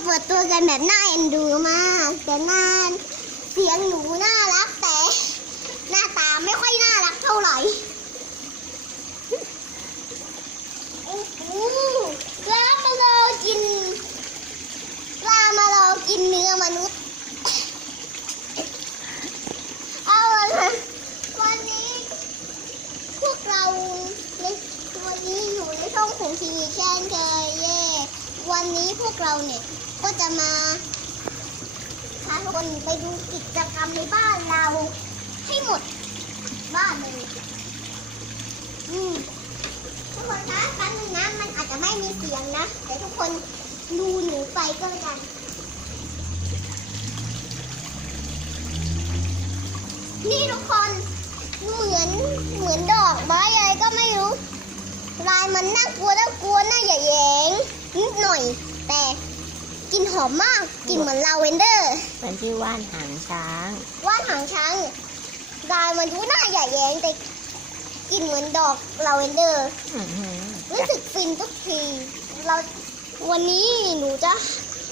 เปิดตัวกันแบบน่าเอ็นดูมาก แต่หน้าเสียงหนูน่ารักแต่ หน้าตาไม่ค่อยน่ารักเท่าไหร่โอ้โหลามาลอกินลามาลอกินเนื้อมนุษย์เอาละวันนี้ พวกเราในวันนี้อยู่ในช่องของทีวีแช่นเคย วันนี้พวกเราเนี่ยก็จะมาพาทุกคนไปดูกิจกรรมในบ้านเรา ให้หมดบ้านเลยอืมทุกคนคะครั้งนึงนะมันอาจจะไม่มีเสียงนะแต่ทุกคนดูหนูไปก็แล้วกัน นี่ทุกคนเหมือนเหมือนดอกไม้อะไรก็ไม่รู้ลายมันน่ากลัวน่ากลัวน่าหย่าแยง นิดหน่อย แต่กลินหอมมากกลินเหมือนลาเวนเดอร์มันชื่อว่านหางช้าง ว่านหางช้างเนี่ยลายมันดูน่าหย่าแยงแต่กลินเหมือนดอกลาเวนเดอร์อื้อหือรู้สึกฟินทุกทีเราวันนี้หนูจะ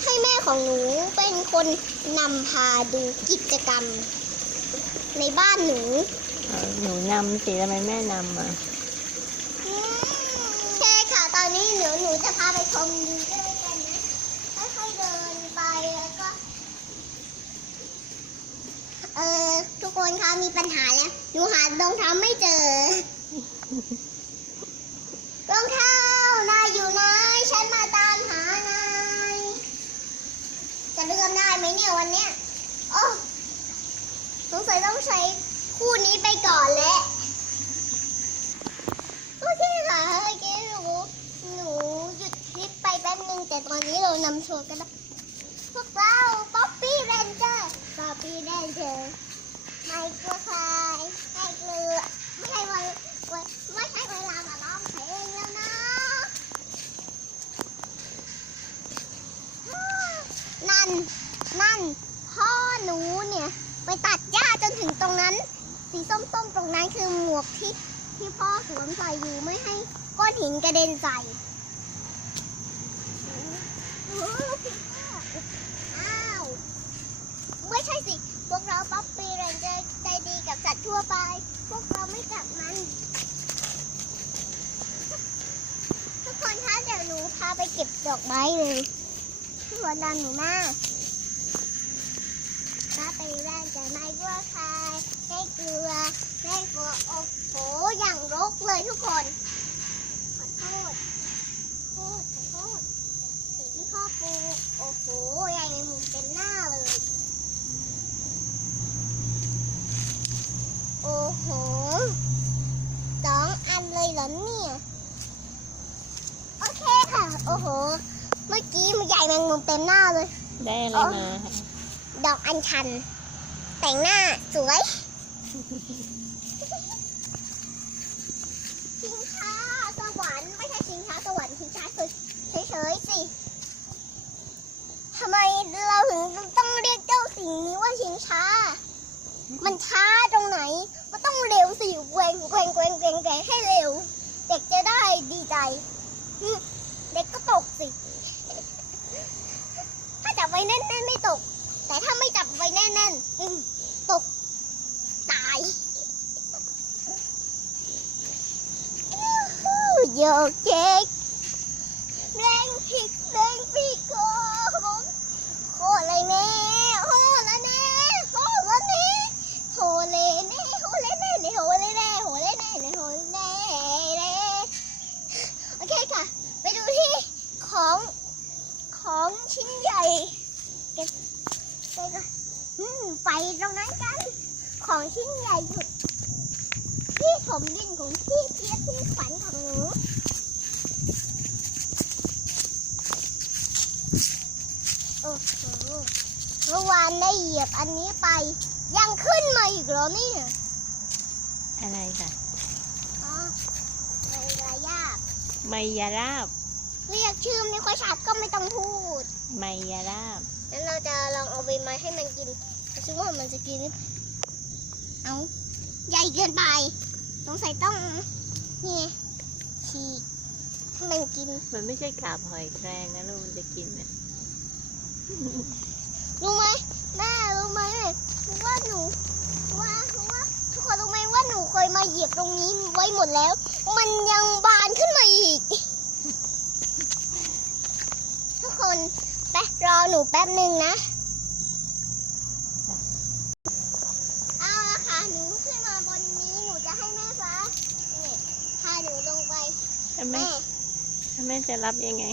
ให้แม่ของหนูเป็นคนนำพาดูกิจกรรม ในบ้านหนูเอาหนูนำสิทำไมแม่นำอะ อืมโอเคค่ะ หนูหนูจะพาไปชมดูด้วยกันนะค่อยๆเดินไปแล้วก็ เออทุกคนคะมีปัญหาแล้ว หนูหารองเท้าไม่เจอ รองเท้านายอยู่ไหนฉันมาตามหานายจะเลือกได้ไหมเนี่ยวันเนี้ย โอ้สงสัยต้องใช้คู่นี้ไปก่อนแหละ โอเคค่ะเมื่อกี้หนูหนูหยุดคลิปไปแป๊บนึง แต่ตอนนี้เรานำโชว์กันแล้วพวกเราป๊อปปี้เรนเจอร์ป๊อปปี้เรนเจอร์ไมโครไฟไมเกลือไม่ใช่วันวันไม่ใช่เวลามาร้องเพลงแล้วนะนั่นนั่นพ่อหนูเนี่ยไปตัดหญ้าจนถึงตรงนั้น สีส้มๆตรงนั้นคือหมวกที่ที่พ่อสวมใส่อยู่ไม่ให้ก้อนหินกระเด็นใส่โอ้โหผิดมากอ้าว ไม่ใช่สิ พวกเราป๊อปปี้เรนเจอร์ใจดีกับสัตว์ทั่ว ไป พวกเราไม่กัดมัน ทุกคนคะเดี๋ยวหนูพาไปเก็บดอกไม้เลยที่หัวดันหนูมากพาไปแว่นจะไม่กลัวใครให้เกลือให้กลัวโอ้โหอย่างรกเลยทุกคนขอโทษขอโทษขอโทษสิ่งที่พ่อปลูกโอ้โหใหญ่ในมุมเต็มหน้าเลย โอ้โหสองอันเลยเหรอเนี่ย โอเคค่ะ โอ้โห เมื่อกี้มันใหญ่แมงมุมเต็มหน้าเลย ได้อะไรมาคะดอกอัญชัน แต่งหน้าสวยชิงช้าสวรรค์ไม่ใช่ชิงช้าสวรรค์ชิงช้าเฉยๆสิทำไมเราถึงต้องเรียกเจ้าสิ่งนี้ว่าชิงช้า มันช้าตรงไหน มันต้องเร็วสิแกว่งแกว่งแกว่งแกว่งแกว่งให้เร็ว เด็กจะได้ดีใจ เด็กก็ตกสิ ถ้าจับไว้แน่นๆไม่ตก แต่ถ้าไม่จับไว้แน่นๆอืมตก ตายยูฮูโยกเจ๊กแรงผิดแรงปีกโกโคตรเลยแน่โหละแน่โหละแน่โหเลยแน่โหเลยแน่โหเลยแน่โหเลยแน่โหเลยแน่แน่โอเคค่ะ ไปดูที่ของของชิ้นใหญ่กันไปกันอืม ไปตรงนั้นกัน ของชิ้นใหญ่สุดที่ถมดินของพี่เพียรที่ฝันของหนูโอ้โหเมื่อวานได้เหยียบอันนี้ไป ยังขึ้นมาอีกเหรอเนี่ย อะไรคะอ๋อใบระยาบไมยาราบเรียกชื่อไม่ค่อยชัดก็ไม่ต้องพูด ไมยาราบ แล้วเราจะลองเอาใบไม้ให้มันกิน ดูซิว่ามันจะกินหรือเปล่าเอาใหญ่เกินไปสงสัยต้องนี่ไงฉีกให้มันกิน มันไม่ใช่ขาบหอยแครงนะลูกมันจะกินเนี่ยอรู้ไหมแม่รู้ไหมว่าหนูว่าว่าทุกคนรู้ไหมว่าหนูเคยมาเหยียบตรงนี้ไว้หมดแล้ว มันยังบานขึ้นมาอีก ทุกคนแป๊บรอหนูแป๊บหนึ่งนะ เอาละค่ะหนูขึ้นมาบนนี้หนูจะให้แม่ฟ้านี่พาหนูลงไป แล้วแม่ แม่ แล้วแม่จะรับยังไง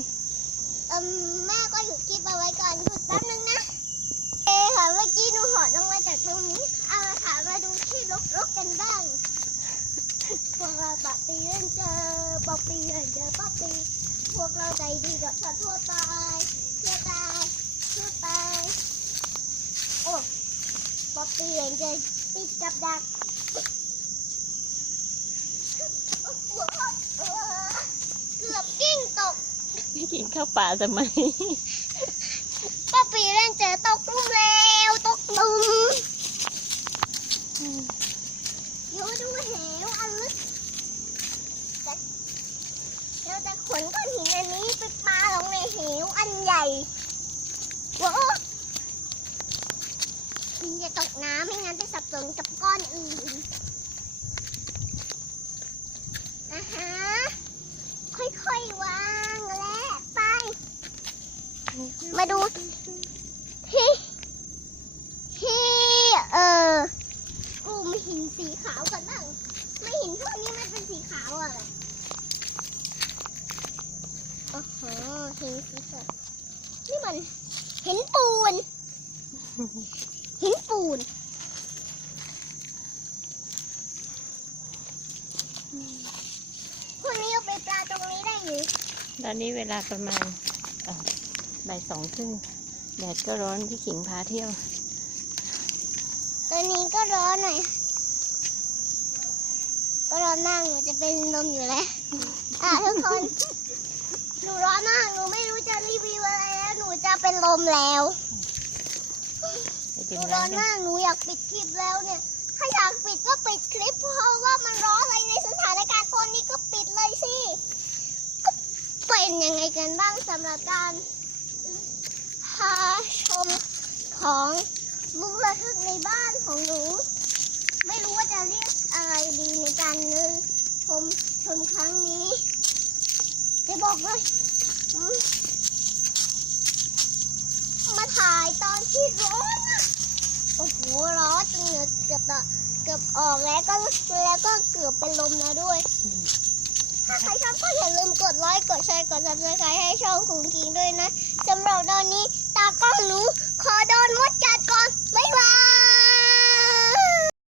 เอมแม่ก็หยุดคลิปเอาไว้ก่อนหยุดแป๊บนึงนะเอค่ะเมื่อกี้หนูหอดลงมาจากตรงนี้เอาละค่ะมาดูที่รกๆกันบ้างพวกเราปะปีเล่นเจอปะปีเล่นเจอปะปีพวกเราใจดีกับสัตว์ทั่วไปเชื่อตายเชื่อตายโอ้ปะปีเล่นเจอติดกับดักเกือบกิ้งตก กินข้าวป่าทำไมป้าปีเล่นเจอตกลุมแล้วตกลุมยวดูเหวอันลึกแต่เราจะขนก้อนหินอันนี้ไปปาลงในเหวอันใหญ่ว้หินจะตกน้ำไม่งั้นจะสับสนกับก้อนอื่นอะฮะค่อยๆวางและไป มาดูที่ที่เอ่อกลุ่มหินสีขาวกันบ้างไม่หินพวกนี้มันเป็นสีขาวอะไรโอ้โหหินสีขาวนี่มันหินปูน หินปูนพวกนี้เอาไปปลาตรงนี้ได้อยู่ตอนนี้เวลาประมาณ บ่ายสองครึ่งแดดก็ร้อนพี่ขิงพาเที่ยว ตอนนี้ก็ร้อนหน่อย ก็ร้อนมากหนูจะเป็นลมอยู่แล้วอะทุกคน หนูร้อนมากหนูไม่รู้จะรีวิวอะไรแล้วหนูจะเป็นลมแล้วไปหดื่นูมร้อนน้ำกันมากหนูอยากปิดคลิปแล้วเนี่ย ถ้าอยากปิดก็ปิดคลิป เพราะว่ามันร้อนอะไรในสถานการณ์ตอนนี้ก็ปิดเลยสิก็เป็นยังไงกันบ้างสำหรับการ พาชมของลุกระทึกในบ้านของหนู ไม่รู้ว่าจะเรียกอะไรดีในการชมชมครั้งนี้จะบอกเลยอืมมาถ่ายตอนที่ร้อนอะโอ้โหร้อนจนเหงื่อเกือบจะเกือบออกแล้วก็แล้วก็เกือบเป็นลมแล้วด้วย ถ้าใครชอบก็อย่าลืมกดไลค์กดแชร์กดซับสไครต์ให้ช่องคุงคิงด้วยนะสำหรับตอนนี้ ตากล้องหนู ขอโดนมดจัดก่อน บ๊ายบาย